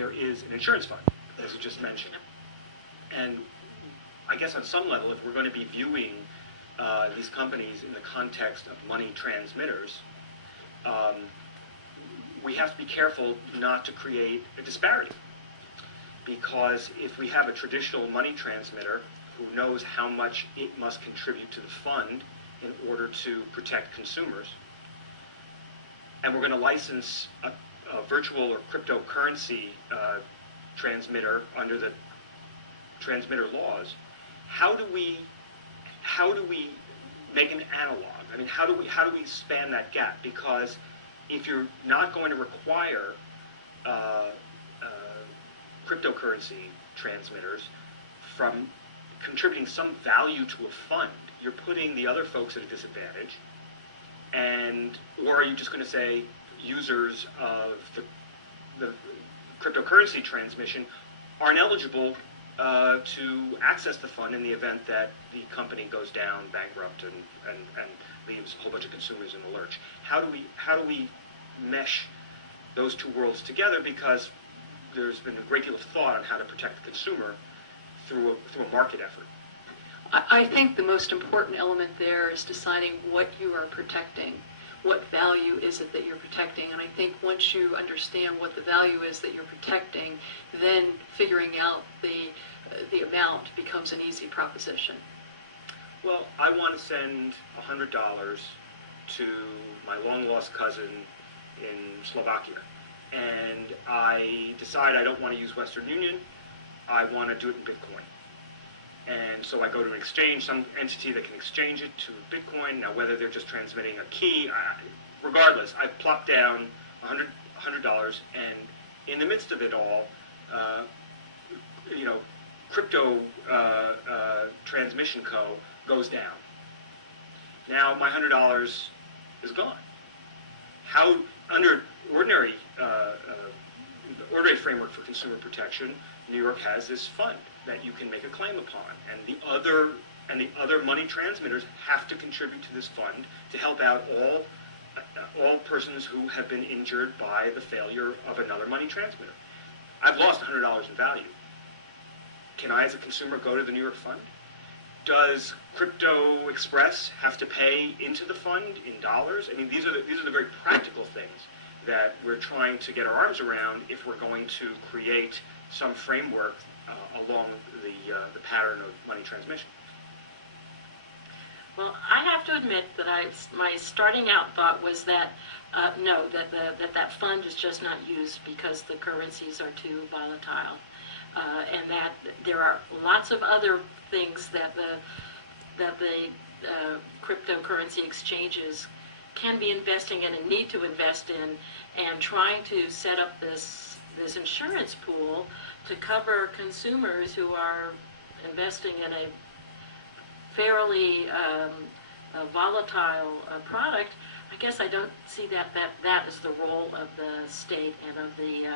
there is an insurance fund, as you just mentioned. And I guess on some level, if we're going to be viewing these companies in the context of money transmitters, we have to be careful not to create a disparity. Because if we have a traditional money transmitter who knows how much it must contribute to the fund in order to protect consumers, and we're going to license a virtual or cryptocurrency transmitter under the transmitter laws, how do we make an analog? I mean, how do we span that gap? Because if you're not going to require cryptocurrency transmitters from contributing some value to a fund, you're putting the other folks at a disadvantage. And or are you just going to say users of the cryptocurrency transmission aren't eligible to access the fund in the event that the company goes down bankrupt and leaves a whole bunch of consumers in the lurch? How do we mesh those two worlds together? Because there's been a great deal of thought on how to protect the consumer through a market effort. I think the most important element there is deciding what you are protecting. What value is it that you're protecting? And I think once you understand what the value is that you're protecting, then figuring out the amount becomes an easy proposition. Well, I want to send $100 to my long-lost cousin in Slovakia, and I decide I don't want to use Western Union. I want to do it in Bitcoin. And so I go to an exchange, some entity that can exchange it to Bitcoin. Now, whether they're just transmitting a key, regardless, I plop down $100, and in the midst of it all, Crypto Transmission Co. goes down. Now my $100 is gone. How, under ordinary framework for consumer protection, New York has this fund that you can make a claim upon, and the other money transmitters have to contribute to this fund to help out all persons who have been injured by the failure of another money transmitter. I've lost $100 in value. Can I, as a consumer, go to the New York fund? Does Crypto Express have to pay into the fund in dollars? I mean, these are the very practical things that we're trying to get our arms around if we're going to create some framework along the pattern of money transmission. Well, I have to admit that my starting out thought was that no, that fund is just not used because the currencies are too volatile, and that there are lots of other things that the cryptocurrency exchanges can be investing in and need to invest in, and trying to set up this insurance pool to cover consumers who are investing in a fairly volatile product. I guess I don't see that is the role of the state and of the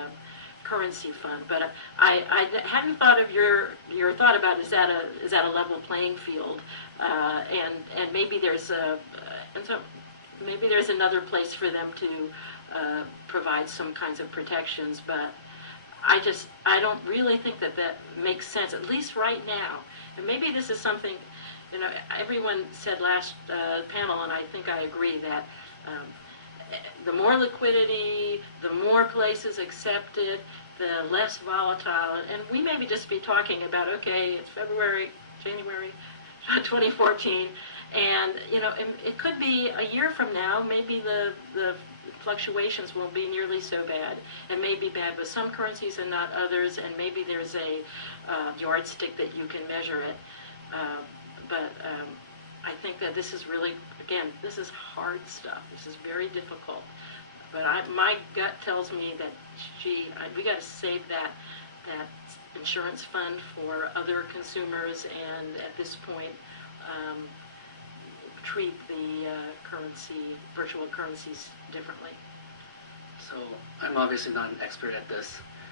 currency fund. But I hadn't thought of your thought about is that a level playing field, and maybe there's maybe there's another place for them to provide some kinds of protections, but I don't really think that makes sense, at least right now. And maybe this is something, everyone said last panel, and I think I agree, that the more liquidity, the more places accept it, the less volatile. And we maybe just be talking about, okay, it's January 2014, and it could be a year from now, maybe the fluctuations won't be nearly so bad. It may be bad with some currencies and not others, and maybe there's a yardstick that you can measure it. But I think that this is really, again, this is hard stuff. This is very difficult. But my gut tells me that, we got to save that insurance fund for other consumers, and at this point, treat the virtual currencies differently. So I'm obviously not an expert at this,